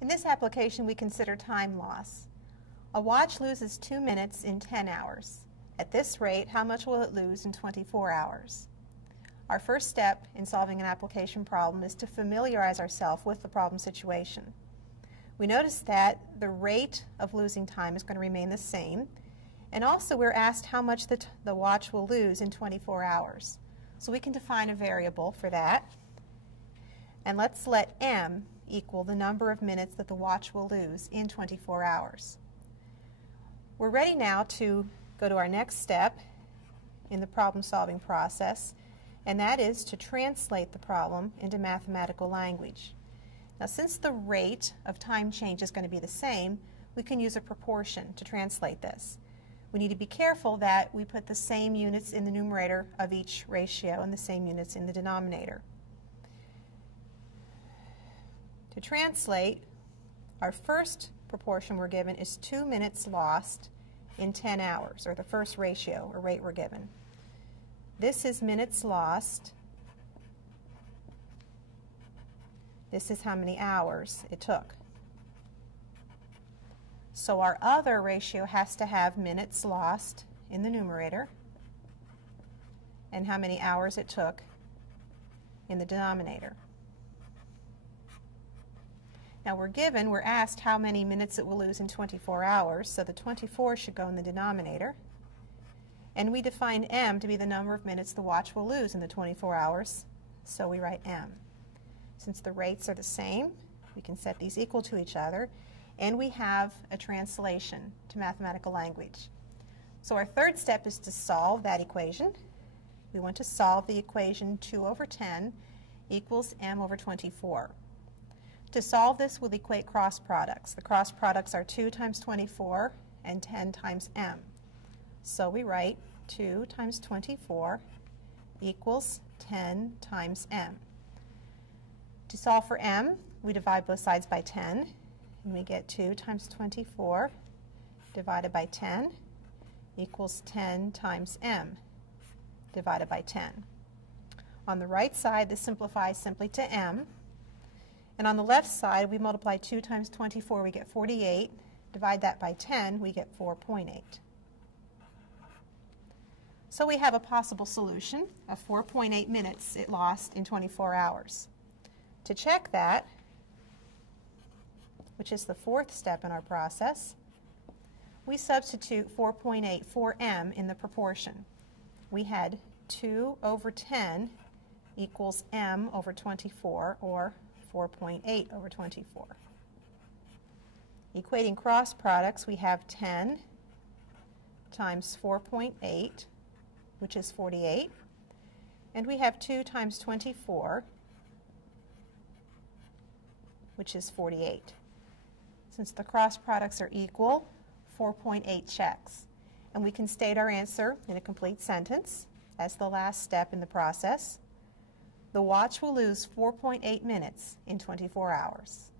In this application, we consider time loss. A watch loses 2 minutes in 10 hours. At this rate, how much will it lose in 24 hours? Our first step in solving an application problem is to familiarize ourselves with the problem situation. We notice that the rate of losing time is going to remain the same, and also we're asked how much the watch will lose in 24 hours. So we can define a variable for that, and let's let m equal the number of minutes that the watch will lose in 24 hours. We're ready now to go to our next step in the problem-solving process, and that is to translate the problem into mathematical language. Now, since the rate of time change is going to be the same, we can use a proportion to translate this. We need to be careful that we put the same units in the numerator of each ratio and the same units in the denominator. To translate, our first proportion we're given is 2 minutes lost in 10 hours, or the first ratio or rate we're given. This is minutes lost. This is how many hours it took. So our other ratio has to have minutes lost in the numerator and how many hours it took in the denominator. Now we're asked how many minutes it will lose in 24 hours, so the 24 should go in the denominator. And we define m to be the number of minutes the watch will lose in the 24 hours, so we write m. Since the rates are the same, we can set these equal to each other, and we have a translation to mathematical language. So our third step is to solve that equation. We want to solve the equation 2 over 10 equals m over 24. To solve this, we'll equate cross products. The cross products are 2 times 24 and 10 times m. So we write 2 times 24 equals 10 times m. To solve for m, we divide both sides by 10, and we get 2 times 24 divided by 10 equals 10 times m divided by 10. On the right side, this simplifies simply to m. And on the left side, we multiply 2 times 24, we get 48. Divide that by 10, we get 4.8. So we have a possible solution of 4.8 minutes it lost in 24 hours. To check that, which is the fourth step in our process, we substitute 4.8 for m in the proportion. We had 2 over 10 equals m over 24, or 4.8 over 24. Equating cross products, we have 10 times 4.8, which is 48, and we have 2 times 24, which is 48. Since the cross products are equal, 4.8 checks. And we can state our answer in a complete sentence as the last step in the process. The watch will lose 4.8 minutes in 24 hours.